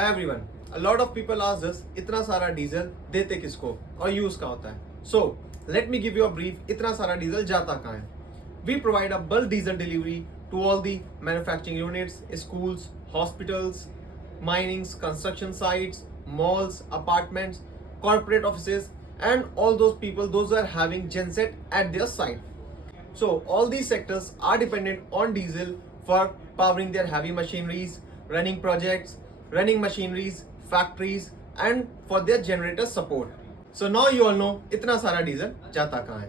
Hi everyone. A lot of people ask us इतना सारा diesel देते किसको और यूज कहाँ होता है. So let me give you a brief. इतना सारा डीजल जाता कहाँ है? We provide a bulk diesel delivery to all the manufacturing units, schools, hospitals, minings, construction sites, malls, apartments, corporate offices, and all those people those who are having genset at their site. So all these sectors are dependent on diesel for powering their heavy machineries, running projects, running machineries, factories, and for their generator support. So now you all know इतना सारा diesel जाता कहाँ है.